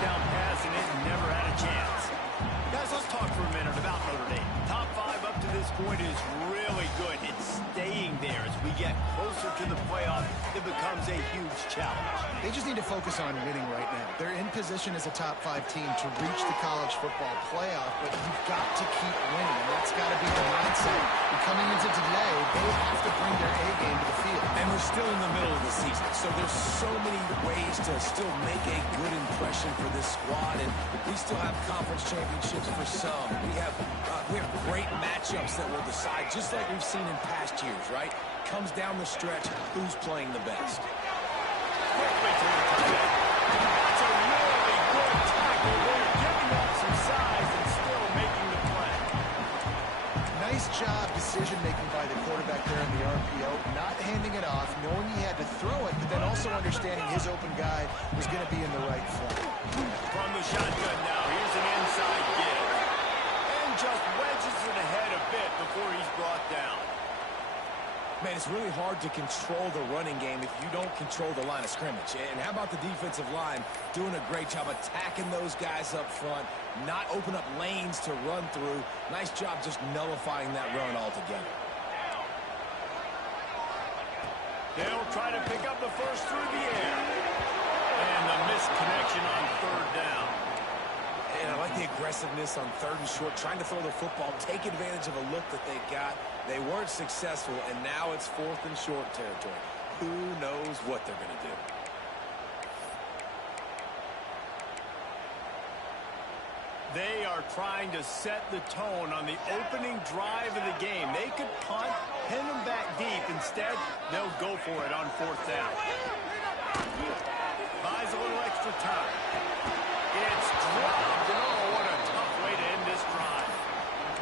touchdown pass and it never had a chance. Guys, let's talk for a minute about Notre Dame. Top 5 up to this point is really good. It's staying there as we get closer to the playoff. It becomes a huge challenge. They just need to focus on winning right now. They're in position as a top 5 team to reach the college football playoff, but you've got to keep winning, and that's got to be the mindset. And coming into today, they have to bring their A game to the field. And we're still in the middle of the season, so there's so many ways to still make a good impression for this squad, and we still have conference championships for some. We have great matchups that will decide, just like we've seen in past years, right? Comes down the stretch, who's playing the best. Quickly to the tight end. That's a really good tackle there, giving up some size and still making the play. Nice job decision-making by the quarterback there in the RPO, not handing it off, knowing he had to throw it, but then also understanding his open guy was going to be in the right front. From the shotgun now, here's an inside give. And just wedges it ahead a bit before he's brought down. Man, it's really hard to control the running game if you don't control the line of scrimmage. And how about the defensive line doing a great job attacking those guys up front, not open up lanes to run through. Nice job just nullifying that run altogether. They'll try to pick up the first through the air. And the missed connection on third down. And I like the aggressiveness on 3rd and short, trying to throw the football, take advantage of a look that they got. They weren't successful, and now it's 4th and short territory. Who knows what they're going to do? They are trying to set the tone on the opening drive of the game. They could punt, pin them back deep. Instead, they'll go for it on 4th down. Buys a little extra time. It's dropped. Oh, what a tough way to end this drive.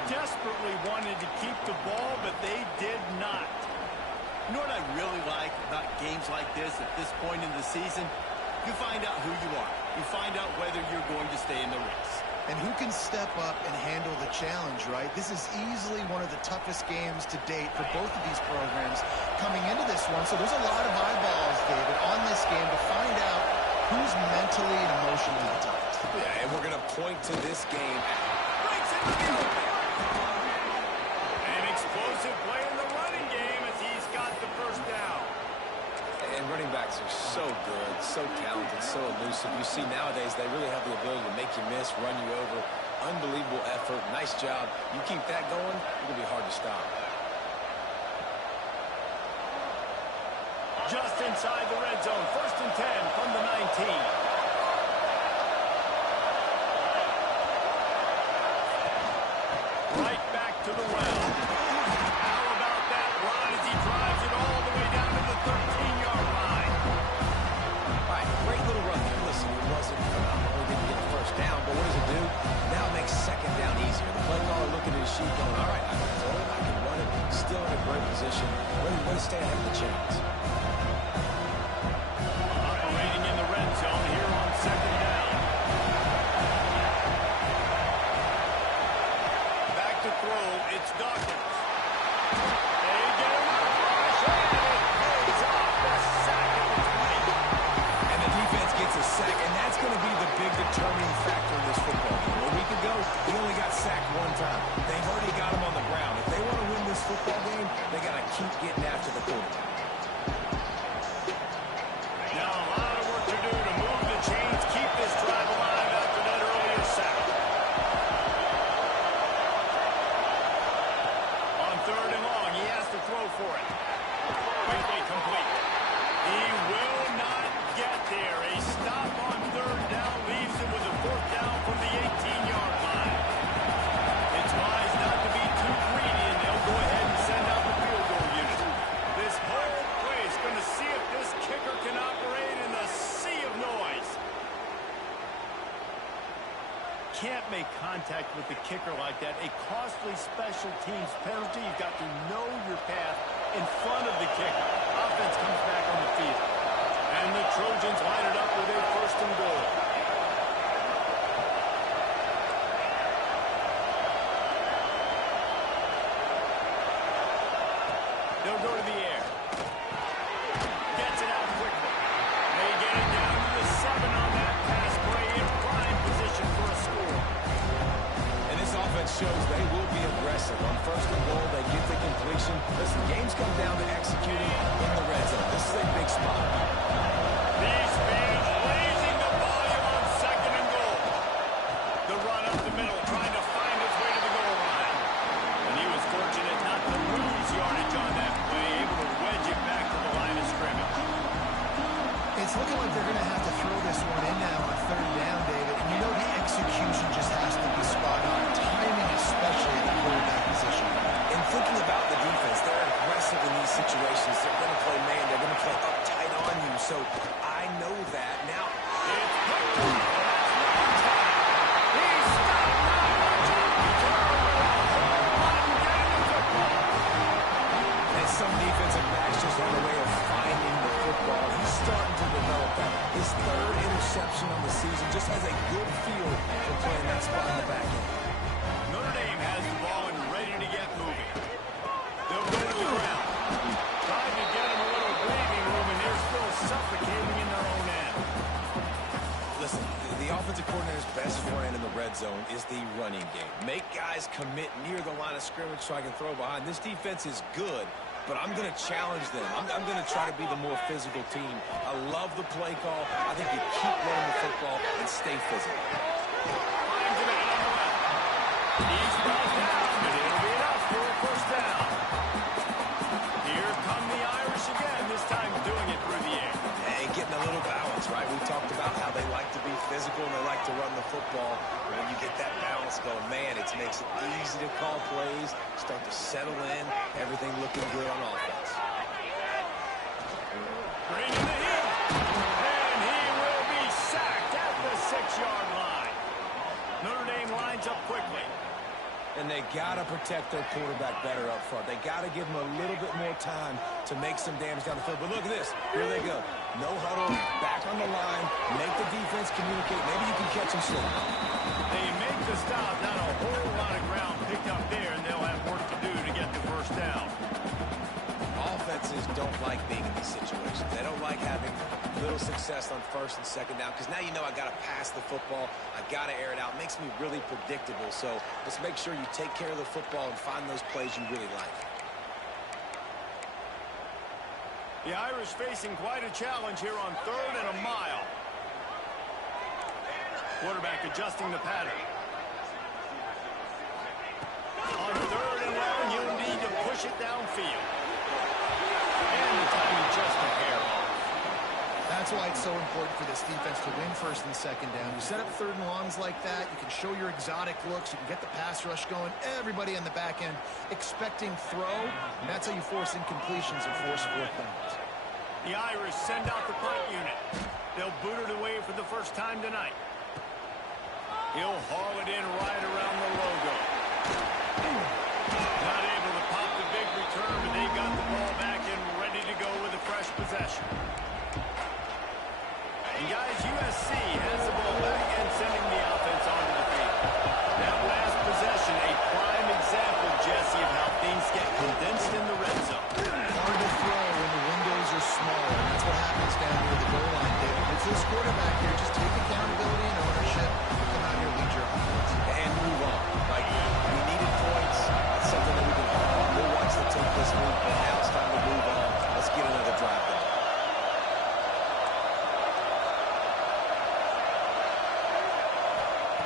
Desperately wanted to keep the ball, but they did not. You know what I really like about games like this at this point in the season? You find out who you are. You find out whether you're going to stay in the race. And who can step up and handle the challenge, right? This is easily one of the toughest games to date for both of these programs coming into this one. So there's a lot of eyeballs, David, on this game to find out who's mentally and emotionally the toughest. Yeah, and we're going to point to this game. Breaks into the open. An explosive play in the running game as he's got the first down. And running backs are so good, so talented, so elusive. You see nowadays they really have the ability to make you miss, run you over. Unbelievable effort. Nice job. You keep that going, it'll be hard to stop. Just inside the red zone. 1st and 10 from the 19. Right back to the well. How about that run as he drives it all the way down to the 13-yard line? All right, great little run there. Listen, it wasn't phenomenal. He didn't get the first down, but what does it do? Now it makes 2nd down easier. The play caller looking at his sheet going, all right, I can throw it, I can run it. Still in a great position. Way to stay ahead of the chains. Operating in the red zone here on 2nd down. Back to throw, it's Dawkins. They get him a rush, and it pays off the sack at the 20. And the defense gets a sack, and that's going to be the big determining factor in this football game. A week ago, he only got sacked 1 time. They've already got him on the ground. If they want to win this football game, they got to keep getting after the quarterback. Now a lot of work to do to move the chains, keep this drive alive after that earlier sack. On 3rd and long, he has to throw for it. Quickly complete. He will not get there. A stop on 3rd down leaves him with a 4th down from the 18-yard line. It's wise not to be too greedy, and they'll go ahead and send out the field goal unit. This whole play is going to see if this kicker can operate in a sea of noise. Can't make contact with the kicker like that. A costly special teams penalty. You've got to know your path in front of the kicker. Offense comes back on the field. And the Trojans line it up with a 1st and goal. They'll go to the air. Gets it out quickly. They get it down to the 7 on that pass play in front situation. Listen, games come down to executing in the red zone. This is a big spot. These fans raising the volume on 2nd and goal. The run up the middle, trying to find his way to the goal line. And he was fortunate not to lose yardage on that play, able to wedge it back to the line of scrimmage. It's looking like they're going to have to throw this one in now on 3rd down, David. And you know the execution just has to be spot on. Timing, especially at the quarterback position. And thinking about the defense, they're aggressive in these situations. They're going to play man. They're going to play up tight on you. So I know that. Now, It's picked up. He's stopped now. Watch out. Turn around. Hold on. Get the football. and some defensive backs just have a way of finding the football. He's starting to develop that. His 3rd interception on the season just has a good feel for playing that spot in the back end. Notre Dame has the ball and ready to get moving. They'll go to the ground. Trying to get them a little breathing room, and they're still suffocating in their own end. Listen, the offensive coordinator's best friend in the red zone is the running game. Make guys commit near the line of scrimmage so I can throw behind. This defense is good, but I'm going to challenge them. I'm going to try to be the more physical team. I love the play call. I think you keep running the football and stay physical. Finds him out on the left. He's brought down, but it'll be enough for a 1st down. Here come the Irish again, this time doing it through the air. And getting a little balance, right? We talked about how they like to be physical and they like to run the football. When you get that balance going, man, it makes it easy to call plays, start to settle in, everything looking good on offense. Bringing the heat. And he will be sacked at the 6-yard line. Notre Dame lines up quickly. And they got to protect their quarterback better up front. They got to give him a little bit more time to make some damage down the field. But look at this. Here they go. No huddle, back on the line, make the defense communicate. Maybe you can catch him slow. They make the stop, not a whole lot of ground picked up there, and they'll have work to do to get the 1st down. Offenses don't like being in these situations. They don't like having little success on 1st and 2nd down because now you know I got to pass the football. I got to air it out. It makes me really predictable. So let's make sure you take care of the football and find those plays you really like. The Irish facing quite a challenge here on 3rd and a mile. Quarterback adjusting the pattern. On 3rd and long, you'll need to push it downfield. And the timing just a hair off. That's why it's so important for this defense to win 1st and 2nd down. You set up 3rd and longs like that. You can show your exotic looks. You can get the pass rush going. Everybody in the back end expecting throw. And that's how you force incompletions and force 4th downs. The Irish send out the punt unit. They'll boot it away for the 1st time tonight. He'll haul it in right around the logo. Not able to pop the big return, but they got the ball back and ready to go with a fresh possession. And guys, USC has the ball back and sending the offense onto the field. That last possession, a prime example, Jesse, of how things get condensed in the red zone. Hard to throw when the windows are small. And that's what happens down near the goal line, David. It's this quarterback here. Just take accountability and ownership. Come out here and lead your offense. And move on. Like, we needed points. That's something that we can hold on. We'll watch the tape this week, but now it's time to move on. Let's get another drive going.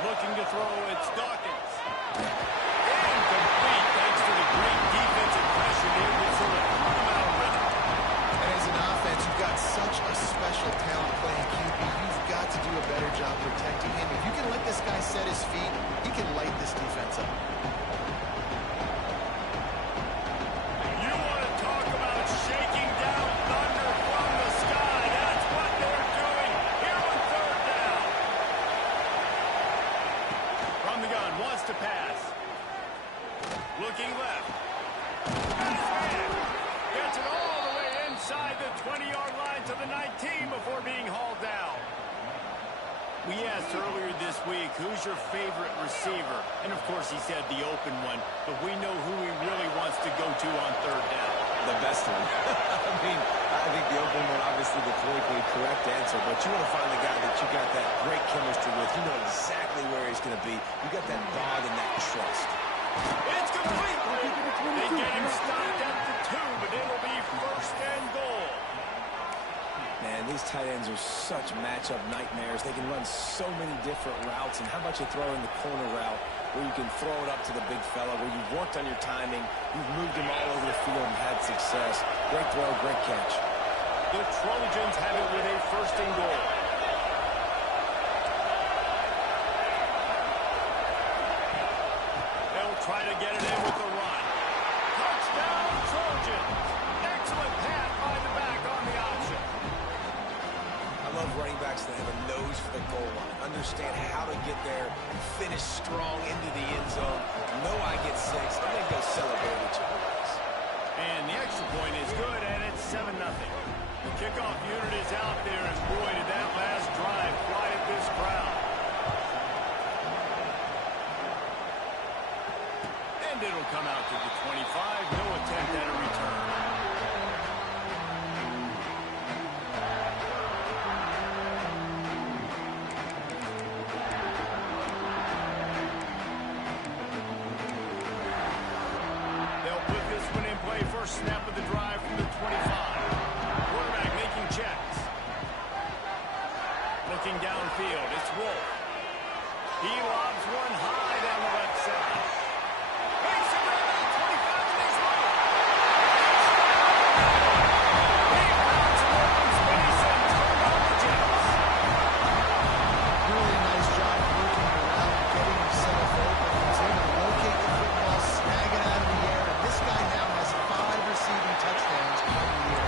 Looking to throw, it's Dawkins. Incomplete, thanks to the great defensive pressure there that sort of threw him out of rhythm. And as an offense, you've got such a special talent playing QB. You've got to do a better job protecting him. If you can let this guy set his feet, he can light this defense up. You want to talk about shaking down thunder from the sky. That's what they're doing here on 3rd down. From the gun, wants to pass. Looking left. Gets it all the way inside the 20-yard line to the 19 before being hauled down. We asked earlier this week, who's your favorite receiver? And, of course, he said the open one, but we know who he really wants to go to on 3rd down. The best one. I think the open one, obviously the politically correct answer, but you want to find the guy that you got that great chemistry with. You know exactly where he's going to be. You got that bond and that trust. It's complete. They get him stopped at the 2, but it'll be first and goal. Man, these tight ends are such matchup nightmares. They can run so many different routes. And how about you throw in the corner route where you can throw it up to the big fella, where you've worked on your timing, you've moved him all over the field and had success. Great throw, great catch. The Trojans have it with a first and goal. They'll try to get it in with the run. Touchdown, Trojans. Excellent pass by the back on the option. I love running backs that have a nose for the goal line. Understand how to get there, finish strong into the end zone. Know I get 6, and then go celebrate with your boys. And the extra point is good, and it's 7-0. The kickoff unit is out there, and boy, did that last drive quiet this crowd. And it'll come out to the 25. No attempt at a return. They'll put this one in play. First snap of the drive from the 25. Quarterback making checks. Looking downfield, it's Wolf. He lobs one high down the left side. Makes it right at 25, and he's right. He found some open space and turned on the Jets. Really nice job working around, getting himself open. He was able to locate the football, snag it out of the air, and this guy now has 5 receiving touchdowns on the year.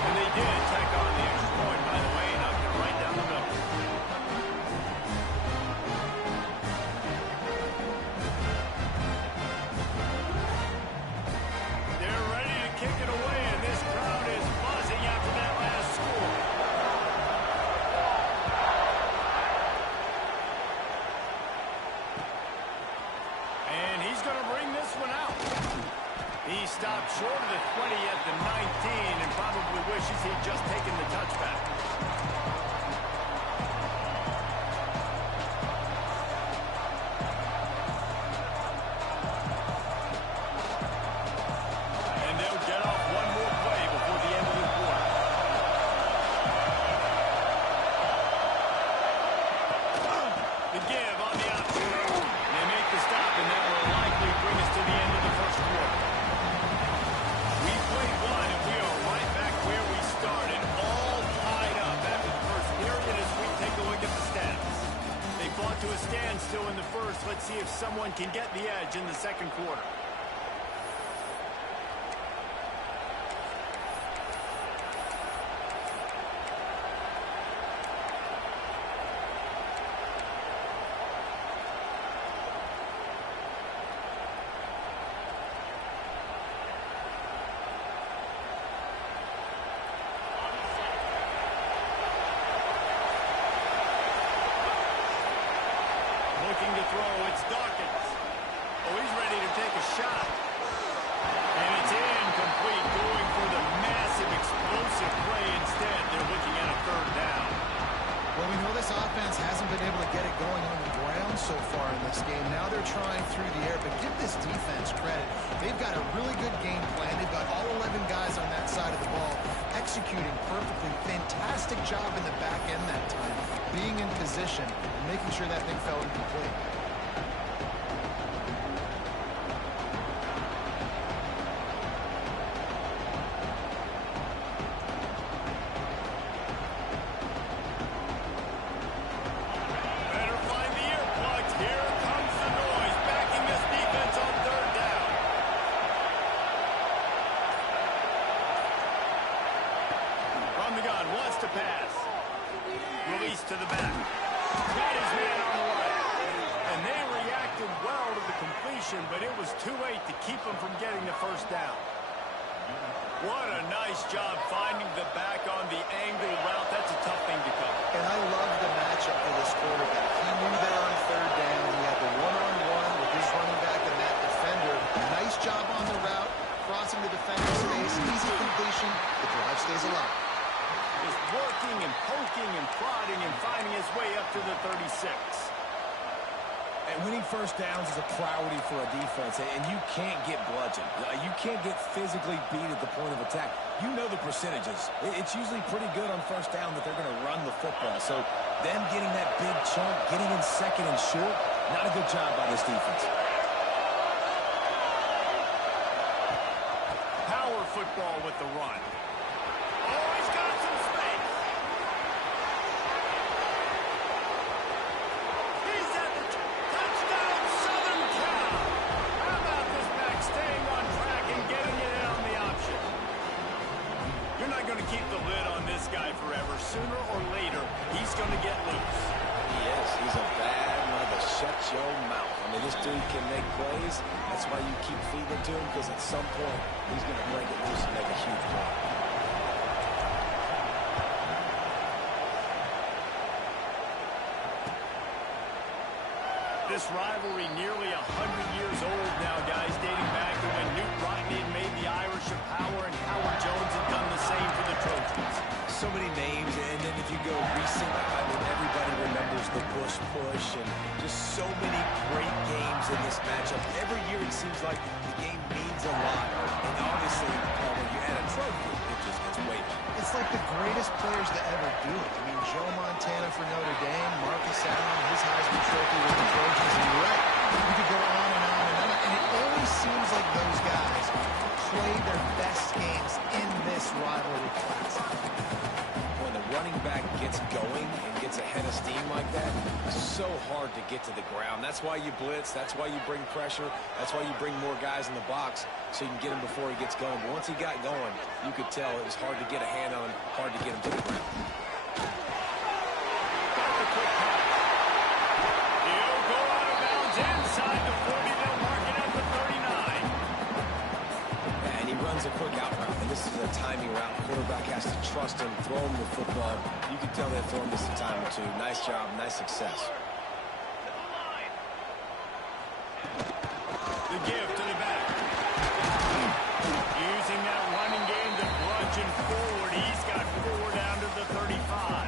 And they did tack on the extra point, by the way, knocked it right down the middle. They're ready to kick it away, and this crowd is buzzing after that last score. And he's going to bring this one out. He stopped short of the 20 at the 19 and probably wishes he'd just taken the touchback. And they'll get off one more play before the end of the quarter. The give on the option. They make the stop, and that will likely bring us to the end of the first quarter. We played one, and we are right back where we started, all tied up after the first period as we take a look at the stats. They fought to a standstill in the first. Let's see if someone can get the edge in the second quarter. Looking to throw, it's Dawkins. Oh, he's ready to take a shot. And it's incomplete, going for the massive, explosive play instead. They're looking at a third down. Well, we know this offense hasn't been able to get it going on the ground so far in this game. Now they're trying through the air, but give this defense credit. They've got a really good game plan. They've got all 11 guys on that side of the ball executing perfectly. Fantastic job in the back end that time, being in position and making sure that thing fell incomplete. Better find the earplugs. Here comes the noise, backing this defense on third down. From the gun, wants to pass. Release to the back. Got his man on the right. And they reacted well to the completion, but it was too late to keep them from getting the first down. What a nice job finding the back on the angle route. That's a tough thing to cover. And I love the matchup for this quarterback. He knew there on third down. He had the one-on-one with his running back and that defender. Nice job on the route, crossing the defender's space. Easy completion. The drive stays alive. Just working and poking and prodding and finding his way up to the 36. And winning first downs is a priority for a defense, and you can't get bludgeoned. You can't get physically beat at the point of attack. You know the percentages. It's usually pretty good on first down that they're going to run the football. So them getting that big chunk, getting in second and short, not a good job by this defense. Power football with the run. Oh, he's got some space. He's at the touchdown, Southern Cal. How about this back staying on track and getting it in on the option? You're not going to keep the lid on this guy forever. Sooner or later, he's going to get loose. Yes, he's a bad mother. Shut your mouth. I mean, this dude can make plays. That's why you keep feeding it to him, because at some point, he's going to break it loose and make a huge play. This rivalry nearly 100 years old now, guys, dating back to when Newt Rockne made the Irish a power and Howard Jones had done the same for the Trojans. So many names, and then if you go recent, I mean, everybody remembers the Bush push and just so many great games in this matchup. Every year it seems like the game means a lot, and obviously, when you add a trophy, it just gets way better. It's like the greatest players to ever do it. I mean, Joe Montana for Notre Dame, Marcus Allen, his Heisman Trophy with the Trojans, and you're right. You could go on and on and on, and it always seems like those guys play their best games in this rivalry class. When the running back gets going and gets a head of steam like that, it's so hard to get to the ground. That's why you blitz. That's why you bring pressure. That's why you bring more guys in the box so you can get him before he gets going. But once he got going, you could tell it was hard to get a hand on him, hard to get him to the ground. He'll go out of bounds inside the 40. They'll mark it at the 39. And he runs a quick out route, and this is a timing route. The quarterback has to trust him, throw him the football. You can tell they've thrown this a time or two. Nice job, nice success. The give to the back. Using that running game to bludgeon forward. He's got 4 down to the 35.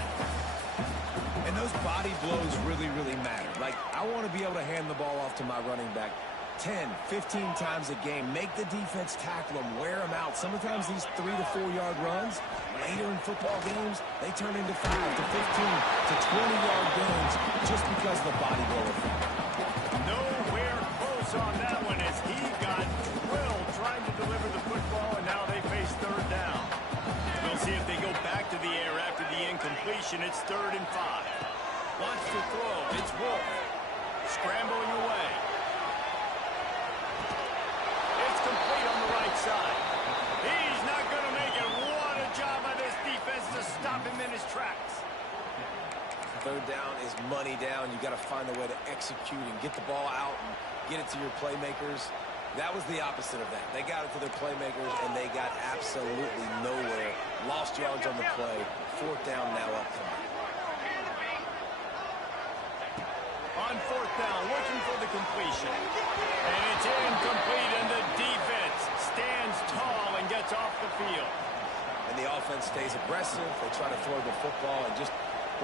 And those body blows really, really matter. Like, I want to be able to hand the ball off to my running back 10, 15 times a game. Make the defense tackle them, wear them out. Sometimes these 3 to 4 yard runs, later in football games, they turn into 5 to 15 to 20 yard gains just because of the body blow effect. Nowhere close on that one as he got drilled trying to deliver the football, and now they face 3rd down. We'll see if they go back to the air after the incompletion. It's 3rd and 5. Wants to throw. It's Wolf. Scrambling away. It's complete on the right side. He's not going to make it. What a job by this defense to stop him in his tracks. 3rd down is money down. You got to find a way to execute and get the ball out and get it to your playmakers. That was the opposite of that. They got it to their playmakers, and they got absolutely nowhere. Lost yards on the play. 4th down now upcoming. On 4th down, looking for the completion. And it's incomplete, and the defense stands tall and gets off the field. And the offense stays aggressive. They try to throw the football and just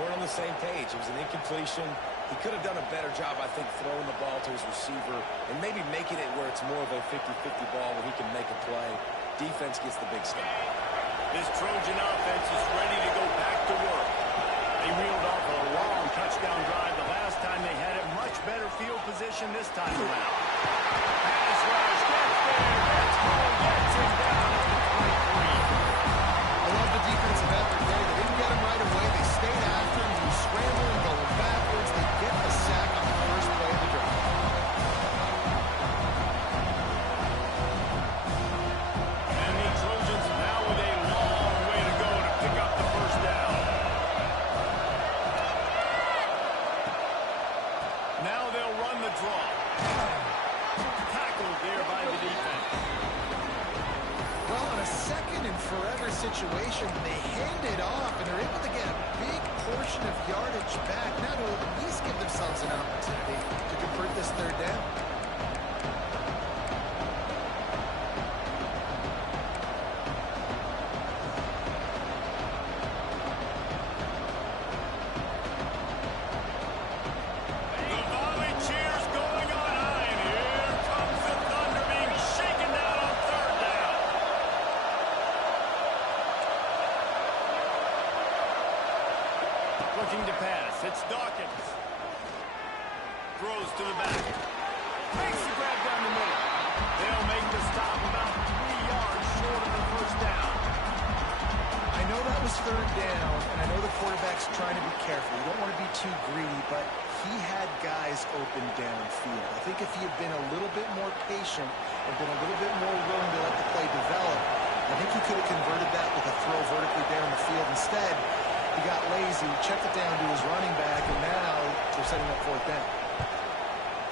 weren't on the same page. It was an incompletion. He could have done a better job, I think, throwing the ball to his receiver and maybe making it where it's more of a 50-50 ball where he can make a play. Defense gets the big stop. This Trojan offense is ready to go back to work. They reeled off a long touchdown drive the last time they had a much better field position this time around. Pass rush gets there. That's Hall gets him down at the 23. I love the defensive effort there. They didn't get him right away. They stayed after him. He was scrambling, going backwards. They get the sack on the first play of the drive. And the Trojans now with a long way to go to pick up the 1st down. Now they'll run the draw. Tackled there by the defense. Well, in a second and forever situation, they hand it off and are able to get a big portion of yardage back. Now to at least give themselves an opportunity to convert this 3rd down. The volley cheers Looking to pass. It's Dawkins. Throws to the back. Makes the grab down the middle. They'll make the stop about 3 yards short of the first down. I know that was third down, and I know the quarterback's trying to be careful. You don't want to be too greedy, but he had guys open downfield. I think if he had been a little bit more patient and been a little bit more willing to let the play develop, I think he could have converted that with a throw vertically there in the field. Instead, he got lazy, checked it down to his running back, and now they're setting up fourth down.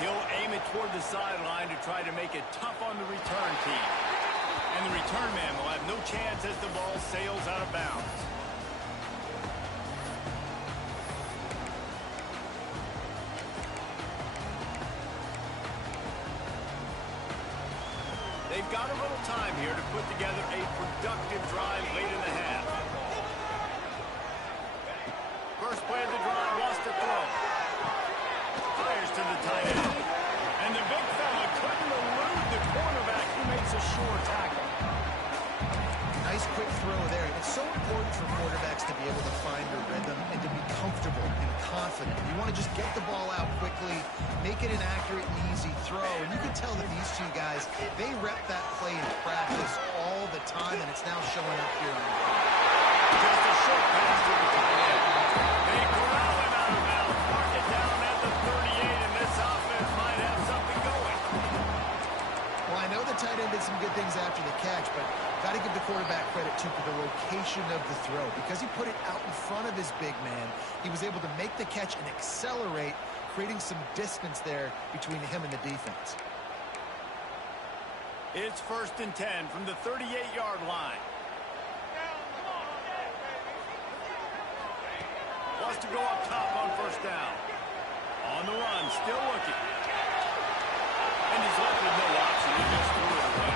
He'll aim it toward the sideline to try to make it tough on the return team. And the return man will have no chance as the ball sails out of bounds. They've got a little time here to put together a productive drive late in the half. First play of the drive, wants to throw. Fires to the tight end. And the big fella couldn't elude the cornerback who makes a sure tackle. Nice quick throw there. It's so important for quarterbacks to be able to find a rhythm and to be comfortable and confident. You want to just get the ball out quickly, make it an accurate and easy throw. And you can tell that these two guys, they rep that play in practice all the time, and it's now showing up here on the field. Just a short pass to the tight end. They corral him out of bounds, mark it down at the 38, and this offense might have something going. Well, I know the tight end did some good things after the catch, but got to give the quarterback credit, too, for the location of the throw. Because he put it out in front of his big man, he was able to make the catch and accelerate, creating some distance there between him and the defense. It's 1st and 10 from the 38-yard line. Wants to go up top on first down. On the run, still looking. And he's left with no option. He just threw it away.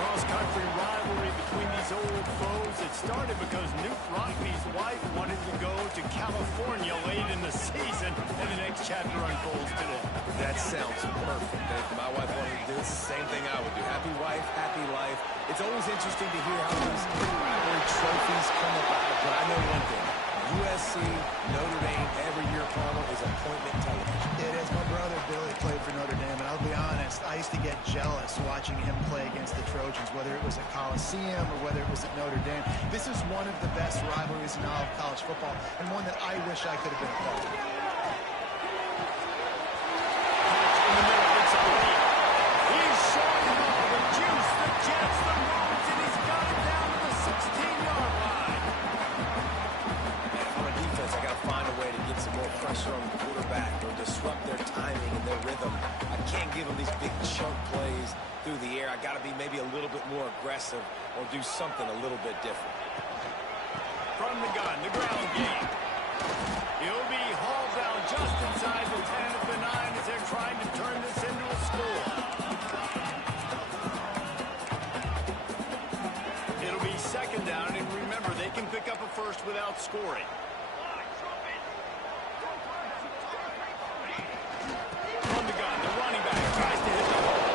Cross-country rivalry between these old foes. It started because Newt Rockby's wife wanted to go to California late in the season, and the next chapter unfolds today. That sounds perfect. If my wife wanted to do the same thing I would do. Happy wife, happy life. It's always interesting to hear how these rivalry trophies come about, but I know one thing. USC, Notre Dame, every year, Palmer, is appointment television. It is. My brother Billy played for Notre Dame, and I'll be honest, I used to get jealous watching him play against the Trojans, whether it was at Coliseum or whether it was at Notre Dame. This is one of the best rivalries in all of college football, and one that I wish I could have been a part of. In the middle, it's a lead. He's showing all the juice, the jets, the moves, and he's got it down to the 16-yard line. On a defense, I got to find a way to get some more pressure on the quarterback or disrupt their timing and their rhythm. I can't give them these big chunk plays through the air. I got to be maybe a little bit more aggressive or do something a little bit different. From the gun, the ground game. He'll be hauled down just inside the 10 at the 9 as they're trying to turn this into a score. It'll be 2nd down, and remember, they can pick up a first without scoring. From the gun, the running back tries to hit the hole.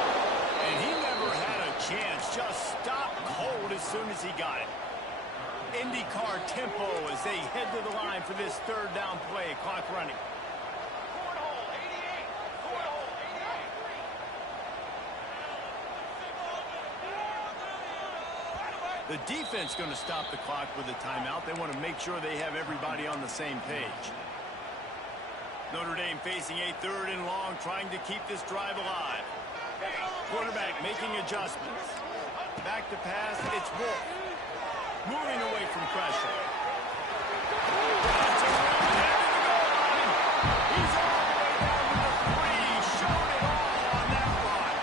And he never had a chance, just stopped cold as soon as he got it. IndyCar tempo as they head to the line for this 3rd down play. Clock running. The defense going to stop the clock with a timeout. They want to make sure they have everybody on the same page. Notre Dame facing a 3rd and long, trying to keep this drive alive. Quarterback making adjustments. Back to pass, it's Wolf. Moving away from pressure. That's around the end of the goal line. He's all the way down to the 3. Showed it all on that run.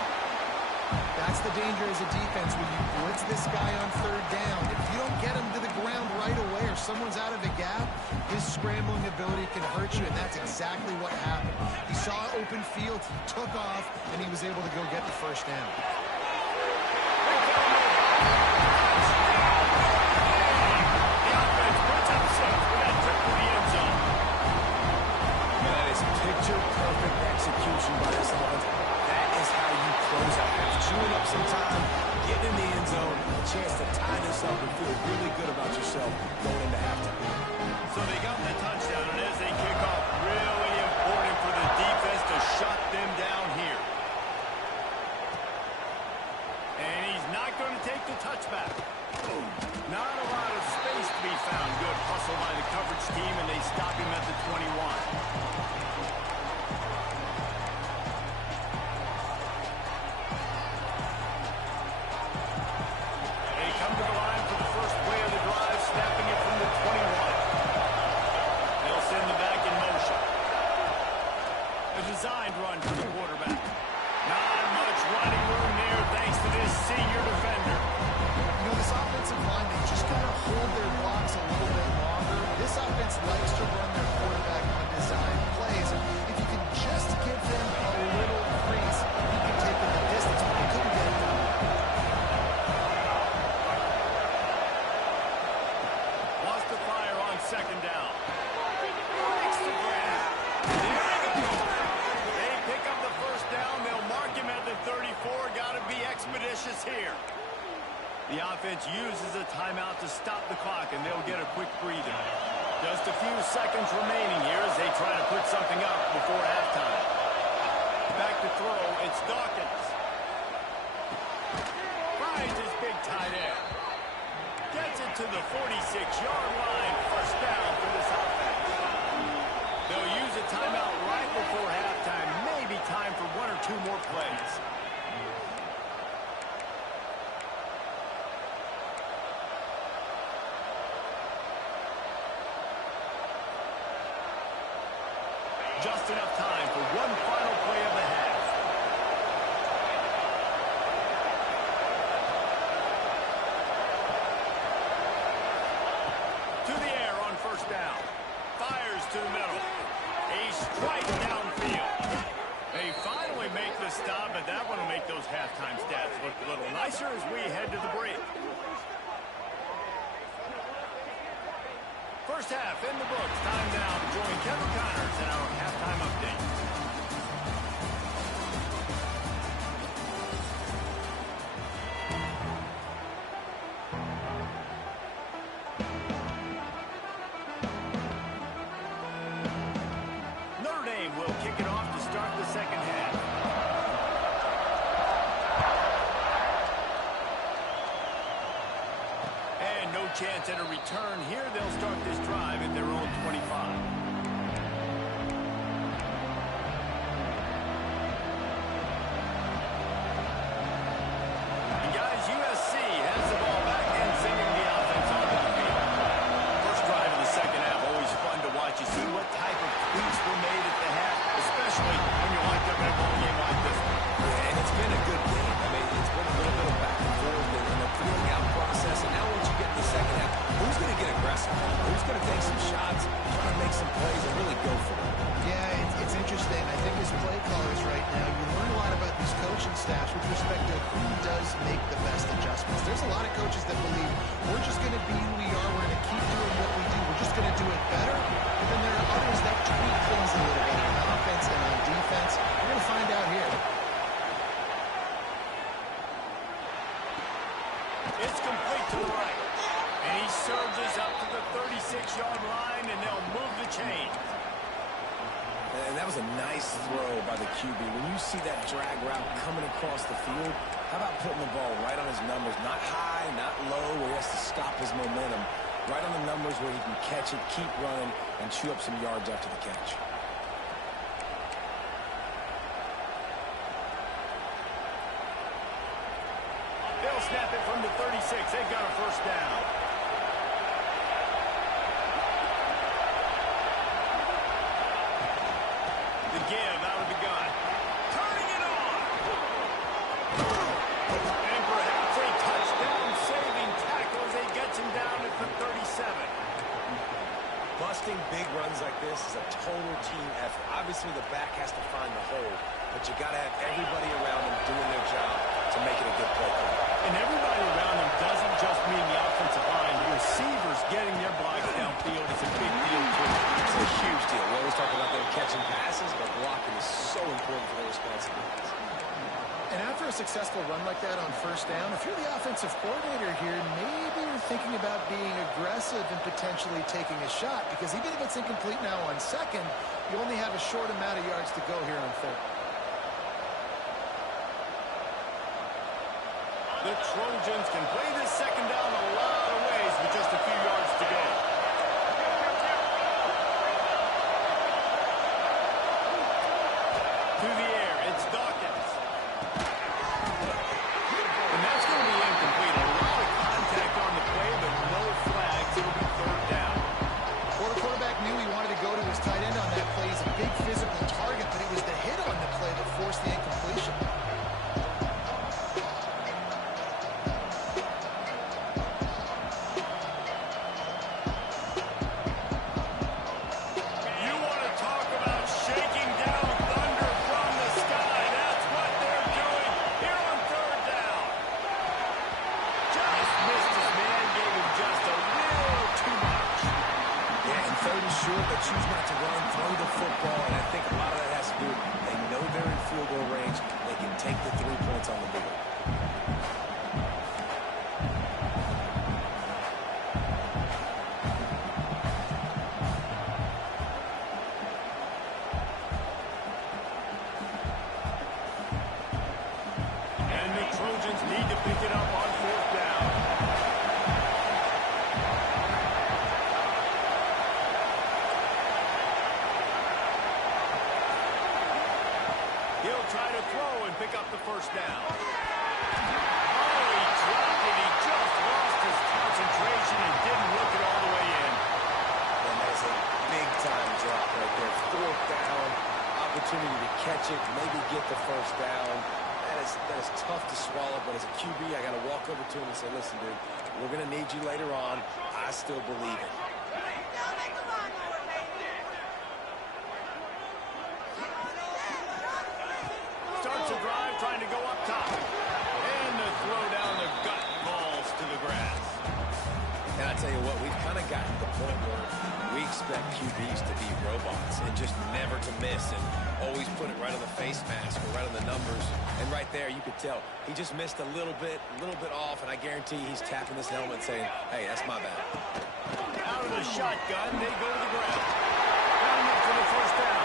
That's the danger as a defense when you blitz this guy on 3rd down. If you don't get him to the ground right away or someone's out of a gap, his scrambling ability can hurt you, and that's exactly what happened. He saw open field, he took off, and he was able to go get the 1st down. Picture-perfect execution by this offense. That is how you close out. Chewing up some time, getting in the end zone, a chance to tie this up and feel really good about yourself going into halftime. So they got the touchdown, and uses a timeout to stop the clock, and they'll get a quick breather. Just a few seconds remaining here as they try to put something up before halftime. Back to throw, it's Dawkins. Finds his big tight end. Gets it to the 46-yard line. First down for this offense. They'll use a timeout right before halftime. Maybe time for one or two more plays. Just enough time for one final play of the half. To the air on first down. Fires to the middle. A strike downfield. They finally make the stop, but that one will make those halftime stats look a little nicer as we head to the break. First half in the books. Time now to join Kevin Connors in our halftime update. Notre Dame will kick it off to start the second half. And no chance at a return here. They'll start this drive at their own 25. USC has the ball back and sending the offense onto the field. First drive of the second half, always fun to watch. You see what type of tweaks were made at the half, especially when you're locked up in a ball game like this one. Yeah, and it's been a good game. I mean, it's been a little bit of back and forth and a feeling out process. And now once you get in the second half, who's going to get aggressive? Who's going to take some shots, try to make some plays, and really go for it? Yeah, it's interesting. I think as play callers right now, you learn a lot about these coaching staffs with respect to who does make the best adjustments. There's a lot of coaches that believe we're just going to be who we are. We're going to keep doing what we do. We're just going to do it better. But then there are others that tweak things a little bit on offense and on defense. We're going to find out here. It's complete to the right. And he surges up to the 36-yard line, and they'll move the chain. And that was a nice throw by the QB. When you see that drag route coming across the field, how about putting the ball right on his numbers? Not high, not low, where he has to stop his momentum. Right on the numbers where he can catch it, keep running, and chew up some yards after the catch. They'll snap it from the 36. They've got a first down. The give out of the gun. Turning it on. And perhaps a touchdown-saving tackle as he gets him down at the 37. Busting big runs like this is a total team effort. Obviously, the back has to find the hole, but you got to have everybody around him doing their job to make it a good play. And everybody around him doesn't just mean the offensive line. The receivers getting their blocks downfield is a big deal, too. It's a huge deal. We always talk about them catching passes, but blocking is so important for their responsibilities. And after a successful run like that on first down, if you're the offensive coordinator here, maybe you're thinking about being aggressive and potentially taking a shot, because even if it's incomplete now on second, you only have a short amount of yards to go here on third. The Trojans can play this second down a lot of ways with just a few yards to go. To the air, it's Dawkins. And that's going to be incomplete. A lot of contact on the play, but no flags. It'll be third down. Well, the quarterback knew he wanted to go to his tight end on that play. He's a big physical target, but it was the hit on the play that forced the incompletion. Choose not to run, throw the football, and I think a lot of that has to do with they know they're in field goal range. They can take the 3 points on the board. Patriots need to pick it up on fourth down. He'll try to throw and pick up the first down. Oh, he dropped it. He just lost his concentration and didn't look it all the way in. And that is a big-time drop right there. Fourth down, opportunity to catch it, maybe get the first down. That is tough to swallow, but as a QB, I got to walk over to him and say, listen, dude, we're going to need you later on. I still believe it. Starts a drive trying to go up top. And the throw down the gut falls to the grass. And I tell you what, we've kind of gotten to the point where we expect QBs to be robots and just never to miss and always put it right on the face mask or right on the numbers. And right there, you could tell he just missed a little bit off, and I guarantee he's tapping his helmet saying, hey, that's my bad. Out of the shotgun, they go to the ground. Down there for the first down.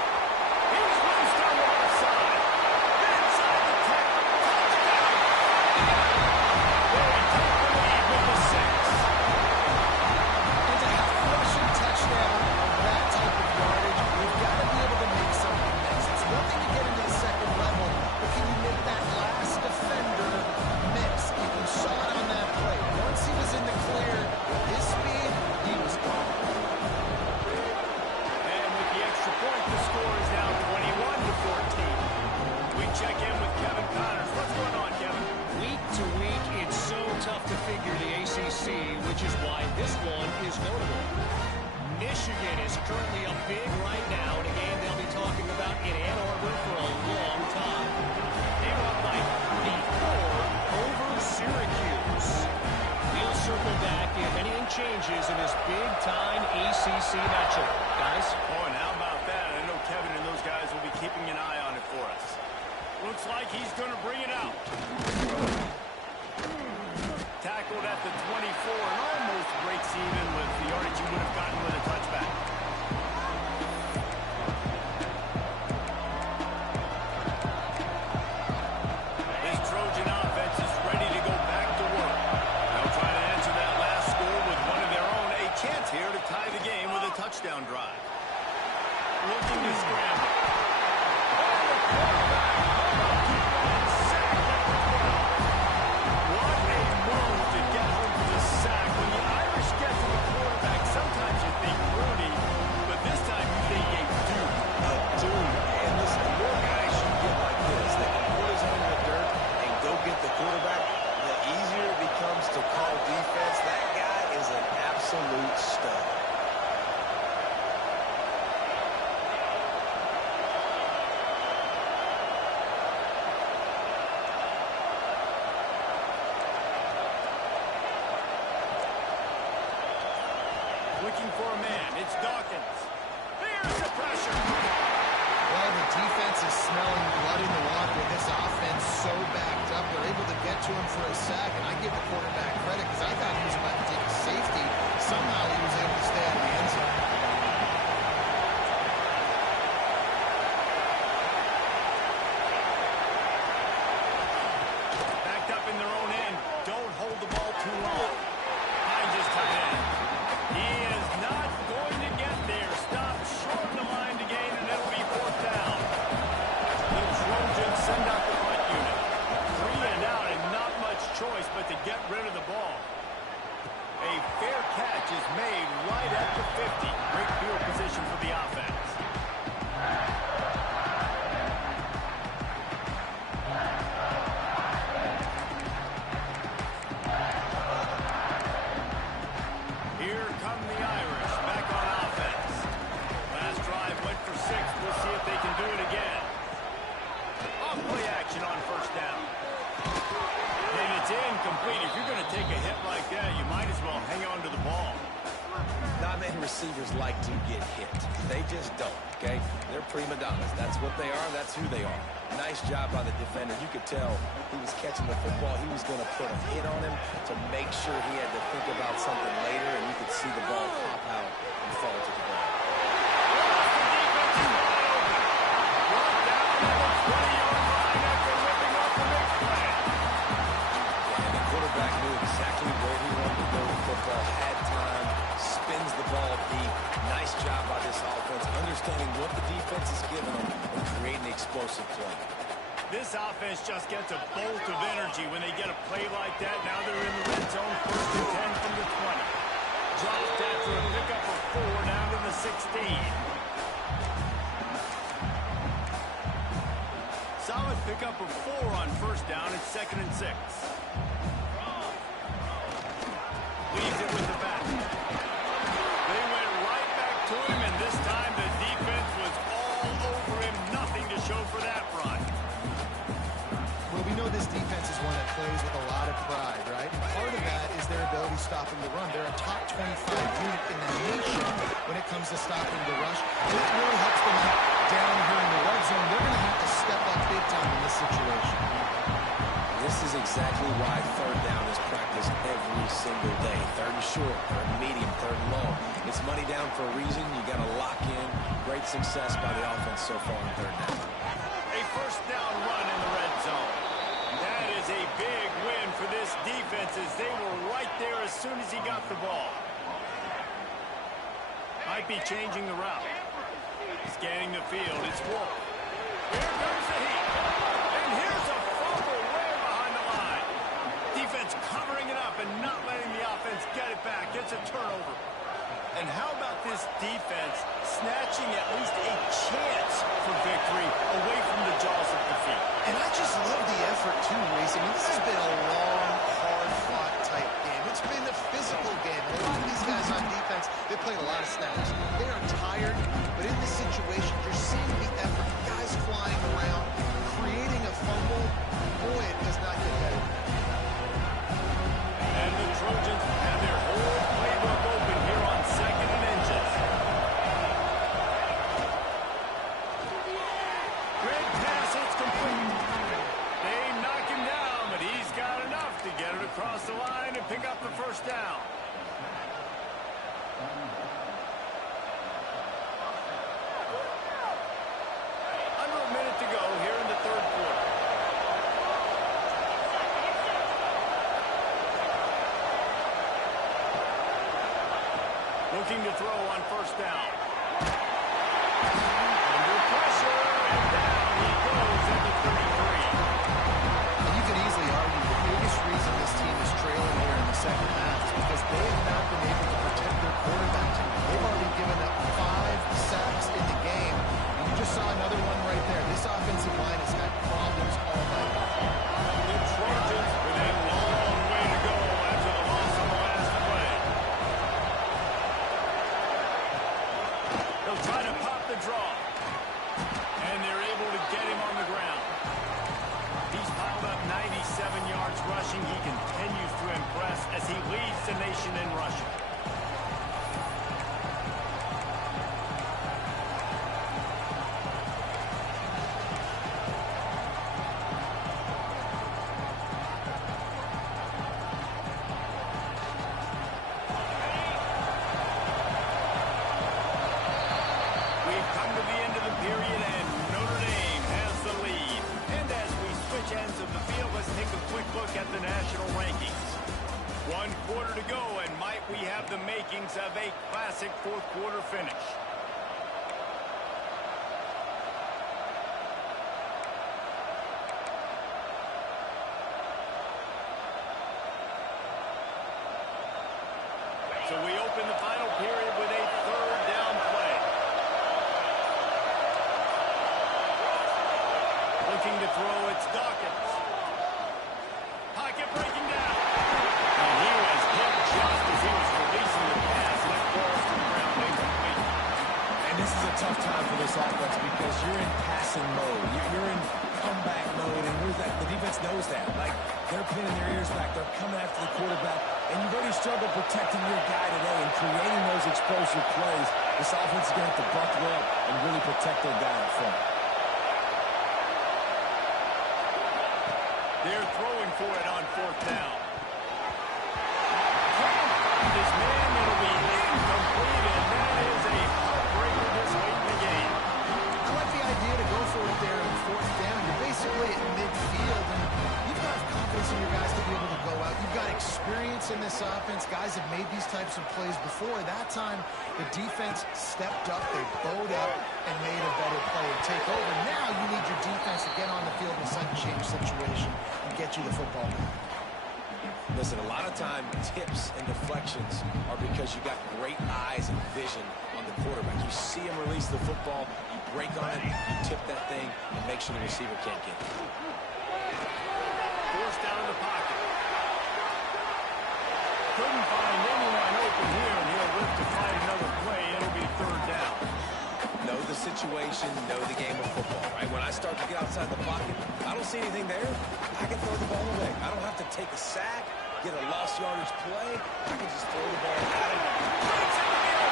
He's loose on the left side. Inside the 10. Touchdown. They take the lead with the 6. And to have a rushing touchdown on that type of yardage, you've got to be able to make something next. It's one thing to get into the second level, but can you make that last defender miss? And you saw it on that play. Once he was in the clear, with his speed, he was gone. And with the extra point, the score is now 21-14. We check in with Kevin Connors. What's going on, Kevin? Week to week, it's so tough to figure the ACC, which is why this one is notable. Michigan is currently up big right now in a game they'll be talking about in Ann Arbor for a long time. They're up by 4 over Syracuse. We'll circle back if anything changes in this big-time ACC matchup. Guys? Oh, and how about that? I know Kevin and those guys will be keeping an eye on it for us. Looks like he's going to bring it out. Tackled at the 24 and almost breaks even with the yardage you would have gotten with a touchback. This Trojan offense is ready to go back to work. They'll try to answer that last score with one of their own. A chance here to tie the game with a touchdown drive. Looking to scramble. Oh, the quarterback. What a move to get home for the sack. When the Irish get to the quarterback, sometimes you think Rooney, but this time you think a Duke. A dude. And listen, the more guys you get like this that can put his hand in the dirt and go get the quarterback, the easier it becomes to call defense. That guy is an absolute stud. Looking for a man. It's Dawkins. There's the pressure. Well, the defense is smelling blood in the water with this offense so backed up. They're able to get to him for a sack, and I give the quarterback credit because I thought he was about to take a safety. Somehow he was able to stay out of the end zone. Backed up in their own end. Don't hold the ball too long. Hines is tight end. He is not going to get there. Stop short of the line to gain, and it'll be fourth down. The Trojans send out the punt unit. 3 and out, and not much choice but to get rid of the ball. A fair catch is made right at the 50. Great field position for the offense. Here come the Irish back on offense. Last drive went for 6. We'll see if they can do it again. Off play action on first down. And it's incomplete. If you're going to take a hit like that, you might as well hang on to the ball. Not many receivers like to get hit. They just don't, okay? They're prima donnas. That's what they are. That's who they are. Nice job by the defender. You could tell he was catching the football. He was going to put a hit on him to make sure he had to think about something later, and you could see the ball pop out and fall to the ground. Brought down at the 20-yard line after ripping off the big play. absorbing what the defense is giving them and creating the explosive play. This offense just gets a bolt of energy when they get a play like that. Now they're in the red zone, 1st and 10 from the 20. Dropped after a pickup of 4 down to the 16. Solid pickup of 4 on 1st down. It's 2nd and 6. Leaves it with the back. They went right back to him, and this time the defense was all over him. Nothing to show for that run. Well, we know this defense is one that plays with a lot of pride, right? And part of that is their ability stopping the run. They're a top 25 unit in the nation when it comes to stopping the rush. And that really helps them out down here in the red zone. They're going to have to step up big time in this situation. This is exactly why 3rd down is practiced every single day. 3rd and short, 3rd and medium, 3rd and long. It's money down for a reason. You got to lock in. Great success by the offense so far on 3rd down. A 1st down run in the red zone. That is a big win for this defense as they were right there as soon as he got the ball. Might be changing the route. Scanning the field. It's Wolf. Here comes the heat. And here's a fumble way behind the line. Defense covering it up and not letting the offense get it back. It's a turnover. And how about this defense snatching at least a chance for victory away from the jaws of defeat? And I just love the effort, too, Reese. I mean, this has been a long, hard-fought type game. It's been a physical game. And a lot of these guys on defense, they played a lot of snaps. They are tired, but in this situation, you're seeing the effort. Guys flying around, creating a fumble. Boy, it does not get better. And the Trojans have their whole playbook open here on 2nd and inches. Great pass, it's complete. They knock him down, but he's got enough to get it across the line and pick up the 1st down. Under a minute to go here in the 3rd quarter. Looking to throw on 1st down. Under pressure, and down he goes at the 33. And you could easily argue the biggest reason this team is trailing here in the 2nd half is because they have not been able to protect their quarterback. They've already given up 5 sacks in the game. And you just saw another one right there. This offensive line has had problems all night. The Trojans with a long way to go after the loss on the last play. They'll try to pop the draw. And they're able to get him on the ground. He's piled up 97 yards rushing. He continues to impress as he leads the nation in rushing. We've come to the end of the period, and Notre Dame has the lead. And as we switch ends of the field, let's take a quick look at the national rankings. 1 quarter to go, and might we have the makings of a classic 4th quarter finish. So we open the final period with a 3rd down play. Looking to throw, it's Dawkins. Pocket breaking down. And he was hit just as he was releasing the pass, and it falls to the ground incomplete. And this is a tough time for this offense because you're in passing mode. You're in comeback mode, and the defense knows that. Like, they're pinning their ears back. They're coming after the quarterback. And you've already struggled protecting your guy today and creating those explosive plays. This offense is going to have to buckle up and really protect their guy up front. They're throwing for it on 4th down. Can't find his man. It'll be incomplete, and that is a heartbreaker this late in the game. I like the idea to go for it there on 4th down. You're basically at midfield, and you've got confidence in your guys to be able to go out. You've got experience in this offense. defense. Guys have made these types of plays before. That time, the defense stepped up, they bowed up, and made a better play and take over. Now you need your defense to get on the field in a sudden change situation and get you the football back. Listen, a lot of time, tips and deflections are because you got great eyes and vision on the quarterback. You see him release the football, you break on it, you tip that thing, and make sure the receiver can't get it. Forced down in the pocket. Couldn't find anyone open here, and he'll live to find another play. It'll be third down. Know the situation, know the game of football, right? When I start to get outside the pocket, I don't see anything there, I can throw the ball away. I don't have to take a sack, get a lost yardage play. I can just throw the ball out of there.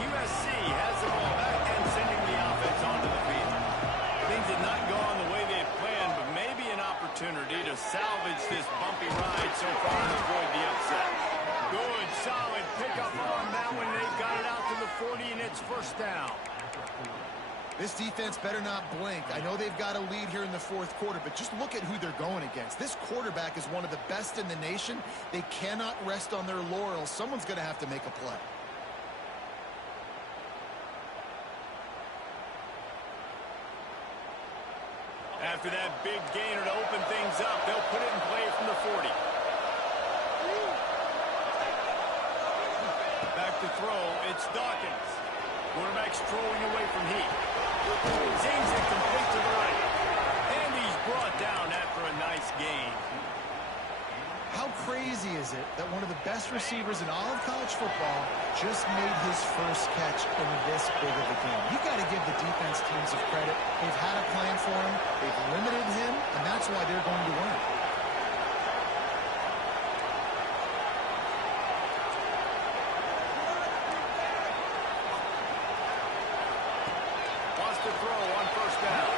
USC has the ball back and sending the offense onto the field. Things did not go on the way they had planned, but maybe an opportunity to salvage this bumpy ride so far and avoid the upset. Good, solid pickup on that one. They've got it out to the 40, and it's first down. This defense better not blink. I know they've got a lead here in the fourth quarter, but just look at who they're going against. This quarterback is one of the best in the nation. They cannot rest on their laurels. Someone's going to have to make a play. After that big gainer to open things up, they'll put it in play from the 40. Back to throw, it's Dawkins. Quarterback's throwing away from Heath. Zings it complete to the right. And he's brought down after a nice gain. How crazy is it that one of the best receivers in all of college football just made his first catch in this big of a game? You've got to give the defense teams of credit. They've had a plan for him. They've limited him, and that's why they're going to win. Wants to throw on first down.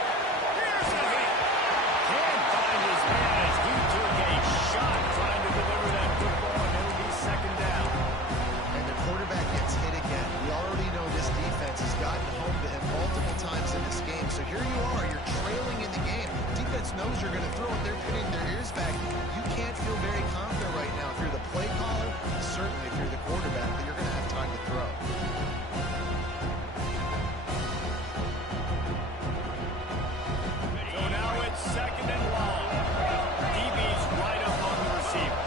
Here's a hit. Can't find his man as he took a shot trying to deliver that football, and it'll be second down. And the quarterback gets hit again. We already know this defense has gotten home to him multiple times in this game. So here you are, you're trailing in the game. Defense knows you're going to throw it. They're pinning their ears back. You can't feel very confident right now if you're the play caller, certainly if you're the quarterback, that you're going to have time to throw. So now it's second and long. DB's right up on the receiver.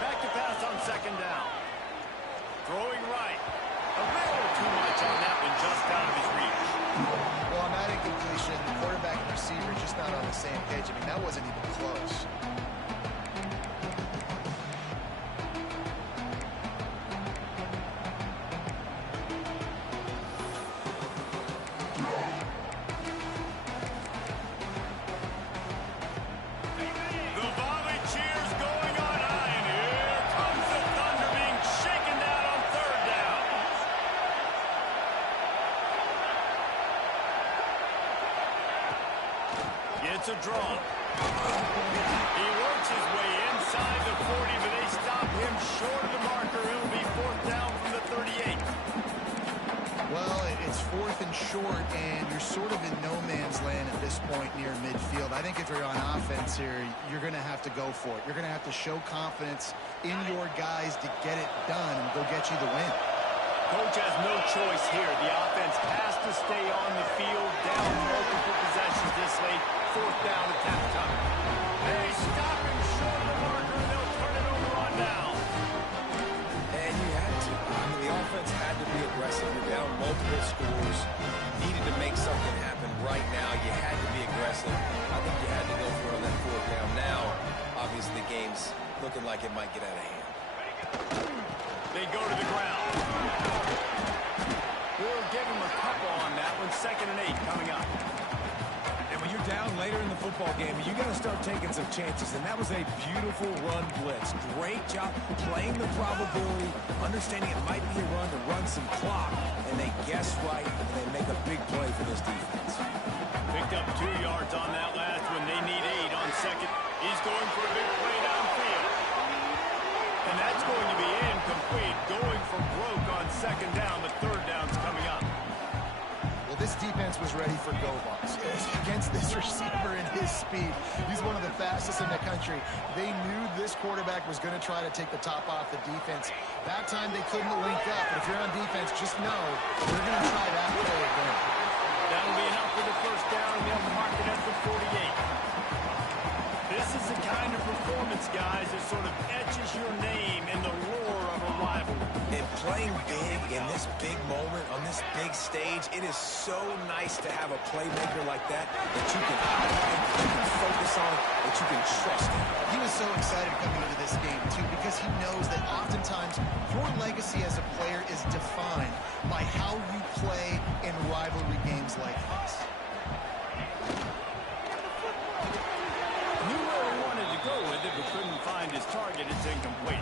Back to pass on second down. Throwing right. A little too much on that one, just out of his reach. Well, on that incompletion, the quarterback and receiver just not on the same page. I mean, that wasn't even close. The volley cheers going on high, and here comes the Thunder being shaken down on third down. It's a draw. He works his way inside the 40, but they stop him short of the marker. It'll be fourth down from the 38. Well, it's fourth and short, and you're sort of in no man's land at this point near midfield. I think if you're on offense here, you're going to have to go for it. You're going to have to show confidence in your guys to get it done and go get you the win. Coach has no choice here. The offense has to stay on the field, down multiple possessions this late. Fourth down at halftime. They stop him short multiple scores, needed to make something happen right now. You had to be aggressive. I think you had to go for it on that fourth down. Now, obviously, the game's looking like it might get out of hand. They go to the ground. We'll give him a couple on that one. 2nd and 8 coming up. And when you're down later in the football game, you got to start taking some chances. And that was a beautiful run blitz. Great job playing the probability, understanding it might be a run to run some clock. And they guess right, and they make a big play for this defense. Picked up 2 yards on that last one. They need 8 on 2nd. He's going for a big play downfield. And that's going to be incomplete. Going for broke on 2nd down. The 3rd down's coming up. Well, this defense was ready for go balls against this receiver and his speed. He's one of the fastest in the country. They knew this quarterback was going to try to take the top off the defense. That time they couldn't link up. But if you're on defense, just know they're going to try that play again. That'll be enough for the 1st down. They'll mark it at the 48. This is the kind of performance, guys, that sort of etches your name in the roar of a rivalry. And playing big in this big moment, on this big stage, it is so nice to have a playmaker like that you can highlight, that you can focus on, that you can trust in. He was so excited coming into this game, too, because he knows that oftentimes your legacy as a player is defined by how you play in rivalry games like this. He really wanted to go with it, but couldn't find his target. It's incomplete.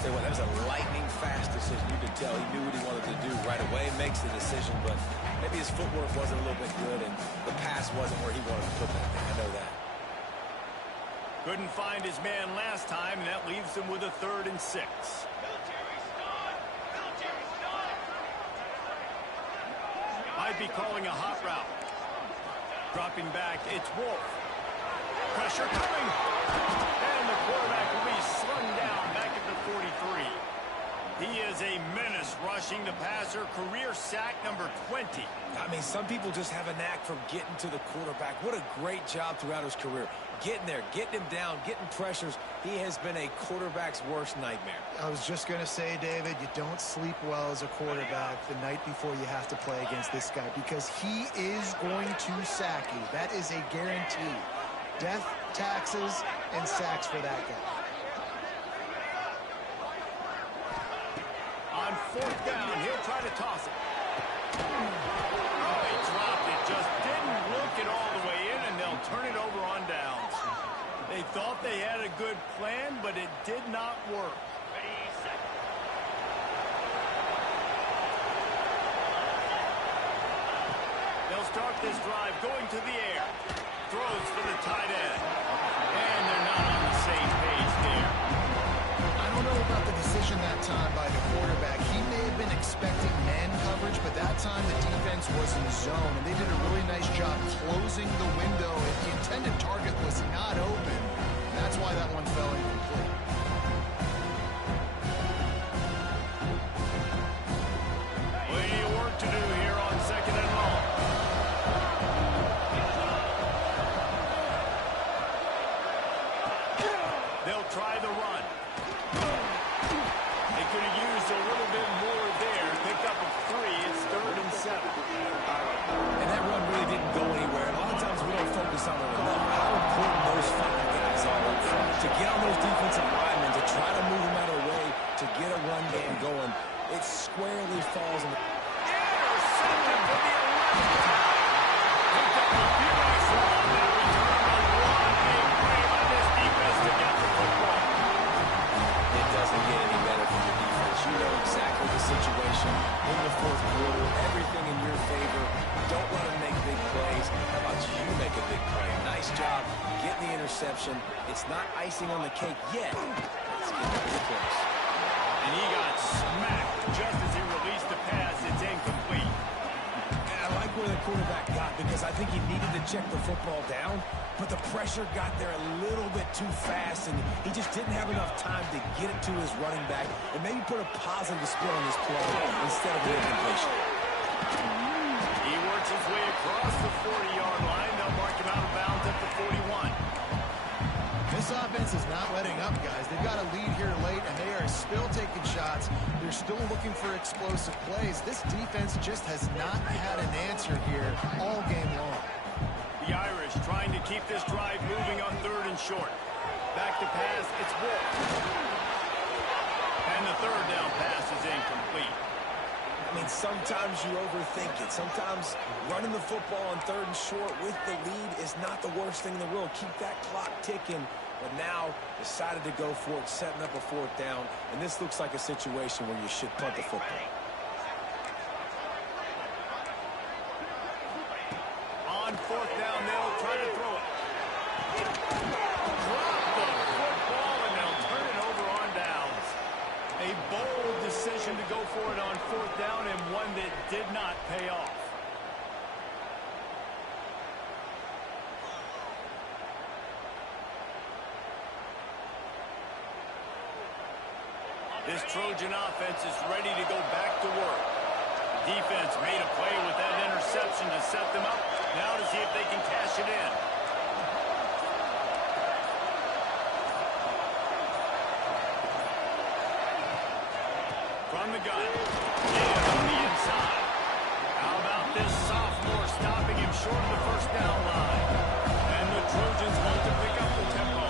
Say what, that was a lightning-fast decision. You could tell he knew what he wanted to do right away. Makes the decision, but maybe his footwork wasn't a little bit good, and the pass wasn't where he wanted to put that thing. I know that. Couldn't find his man last time, and that leaves him with a 3rd and 6. Might be calling a hot route. Dropping back, it's Wolf. Pressure coming. And the quarterback will be slung down back at the 43. He is a menace rushing the passer. Career sack number 20. I mean, some people just have a knack for getting to the quarterback. What a great job throughout his career. Getting there, getting him down, getting pressures. He has been a quarterback's worst nightmare. I was just going to say, David, you don't sleep well as a quarterback the night before you have to play against this guy because he is going to sack you. That is a guarantee. Death, taxes, and sacks for that guy. On 4th down, he'll try to toss it. Oh, he dropped it. Just didn't look it all the way in, and they'll turn it over on downs. They thought they had a good plan, but it did not work. They'll start this drive going to the air. Throws for the tight end. And they're not on the same page there. I don't know about the decision that time by the quarterback. He may have been expecting man coverage, but that time the defense was in zone, and they did a really nice job closing the window. If the intended target was not open, that's why that one fell incomplete. Plenty of work to do here on 2nd and long. They'll try the run. They could have used a little bit more there. Picked up a 3. It's 3rd and 7. And that run really didn't go anywhere. And a lot of times we don't focus on it enough. How important those 5 guys are up front. To get on those defensive linemen, to try to move them out of the way, to get a run game going, it squarely falls in the... Intercepted for the 11th. Picked up a few extra on that return. A big play by this defense to get the football. It doesn't get any better from the defense. You know exactly the situation in the 4th quarter. Everything in your favor. Don't let them make big plays. How about you make a big play? Nice job getting the interception. It's not icing on the cake yet. It's getting pretty close. And he got smacked just as he released the pass. It's incomplete. And I like where the quarterback got because I think he needed to check the football down, but the pressure got there a little bit too fast, and he just didn't have enough time to get it to his running back and maybe put a positive spin on his play instead of an incompletion. He works his way across the 40-yard line. They'll mark him out of bounds at the 41. This offense is not letting up, guys. They've got a lead here late, and they are still taking shots. They're still looking for explosive plays. This defense just has not had an answer here all game long. The Irish trying to keep this drive moving on 3rd and short. Back to pass, it's Wolf. And the 3rd down pass is incomplete. I mean, sometimes you overthink it. Sometimes running the football on 3rd and short with the lead is not the worst thing in the world. Keep that clock ticking. But now decided to go for it, setting up a 4th down. And this looks like a situation where you should punt the football. On 4th down, they'll try to throw it. Drop the football, and they'll turn it over on downs. A bold decision to go for it on 4th down, and one that did not pay off. This Trojan offense is ready to go back to work. The defense made a play with that interception to set them up. Now to see if they can cash it in. From the gun. And on the inside. How about this sophomore stopping him short of the 1st down line? And the Trojans want to pick up the tempo.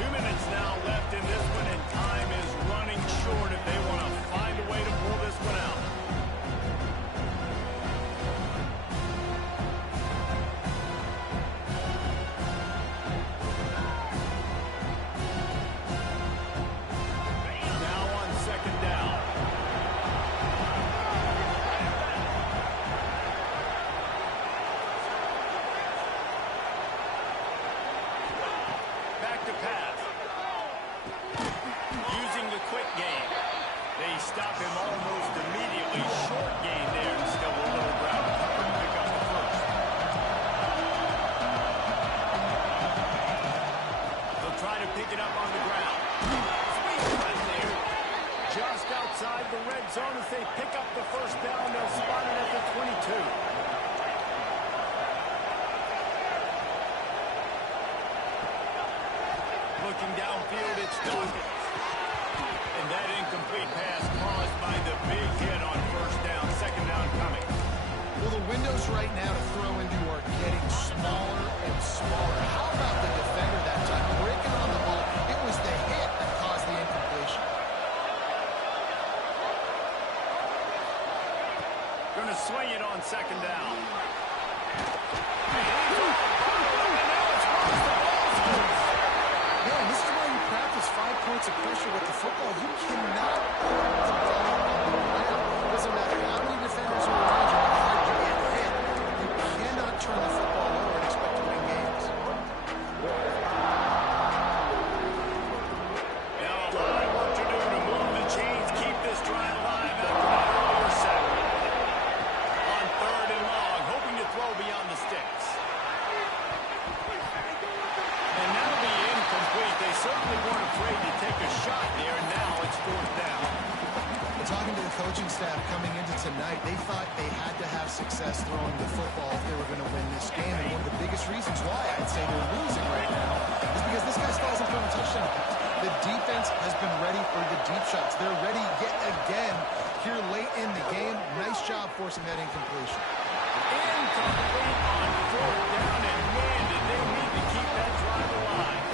2 minutes now left in this one, and time is running short if they want to find a way to pull this one out. Now on 2nd down. Back to pass. Using the quick game. They stop him almost immediately. Short gain there, and still a little ground cover to pick up the 1st. They'll try to pick it up on the ground. Sweet run there. Just outside the red zone as they pick up the 1st down. They'll spot it at the 22. Looking downfield, it's Dawkins. And that incomplete pass caused by the big hit on 1st down. 2nd down coming. Well, the windows right now to throw into are getting smaller and smaller. How about the defender that time? Breaking on the ball. It was the hit that caused the incompletion. Going to swing it on 2nd down. Yeah, this is why you practice 5 points of pressure with the football. You cannot put the ball on the ground. It doesn't matter how many defenders are around you, how hard you get hit. You cannot turn the football over and expect to win games. Now a lot of work to do to move the chains, keep this drive alive after that earlier set. On 3rd and long, hoping to throw beyond the sticks. And that'll be incomplete. They certainly weren't afraid to take a shot there, and now it's 4th down. Talking to the coaching staff coming into tonight, they thought they had to have success throwing the football if they were going to win this game. And one of the biggest reasons why I'd say they're losing right now is because this guy still hasn't thrown a touchdown pass. The defense has been ready for the deep shots. They're ready yet again here late in the game. Nice job forcing that incompletion. Incomplete on 4th down, and man, did they need to keep that drive alive.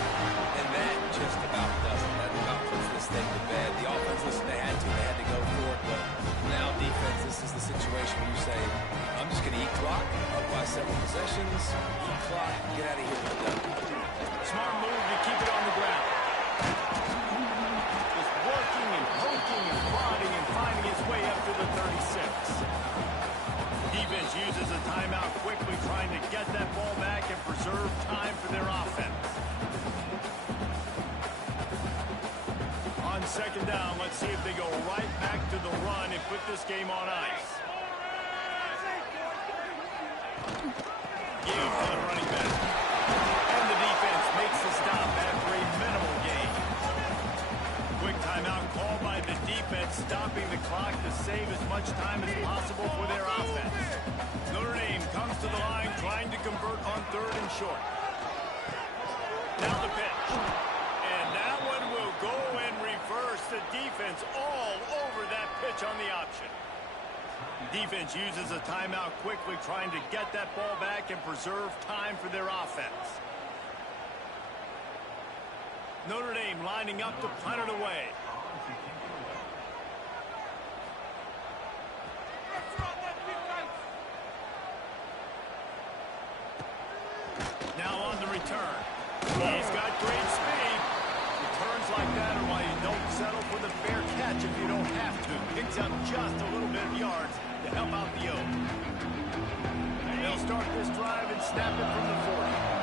And that just about does it. That about puts this thing to bed. The offense, listen, they had to go for it. But now defense, this is the situation where you say, I'm just going to eat clock, up by several possessions, eat clock, get out of here. Smart move to keep it on the ground. Just working and poking and prodding and finding his way up to the 36. Defense uses a timeout quickly, trying to get that ball back and preserve time for their offense. On 2nd down, let's see if they go right back to the run and put this game on ice. Give to the running back. And the defense makes the stop after a minimal gain. Quick timeout called by the defense, stopping the clock to save as much time as possible for their offense. Notre Dame comes to the line trying to convert on 3rd and short. Now the pitch. And that one will go and reverse. The defense all over that pitch on the option. Defense uses a timeout quickly, trying to get that ball back and preserve time for their offense. Notre Dame lining up to punt it away. Now on the return. He's got great speed. Returns like that are why you don't settle for the fair catch if you don't have to. Picks up just a little bit of yards to help out the Oak. They'll start this drive and snap it from the 40.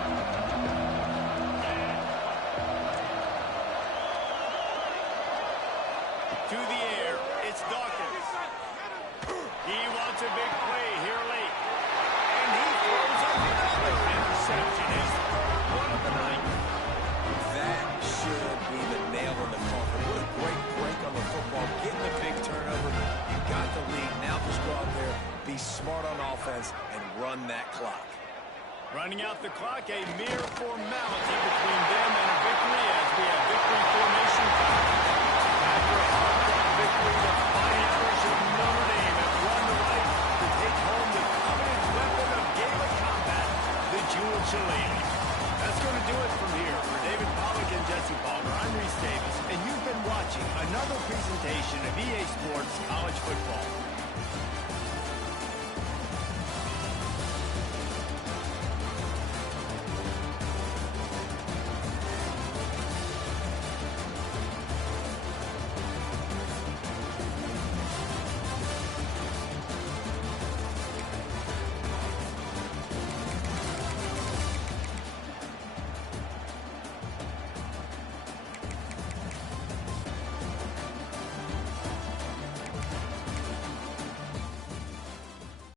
To the air, it's Dawkins. He wants a big play here late. And he throws up another interception. His third one of the night. That should be the nail in the coffin. What a great break on the football. Getting the big turnover. You got the lead. Now just go out there, be smart on offense, and run that clock. Running out the clock, a mere formality between them and a victory as we have victory formation. After a hard-fought victory, the Fighting Irish of Notre Dame have won the right to take home the coveted weapon of Gaelic combat, the Jewel Shillelagh. That's going to do it from here. For David Pollack and Jesse Palmer, I'm Reese Davis, and you've been watching another presentation of EA Sports College Football.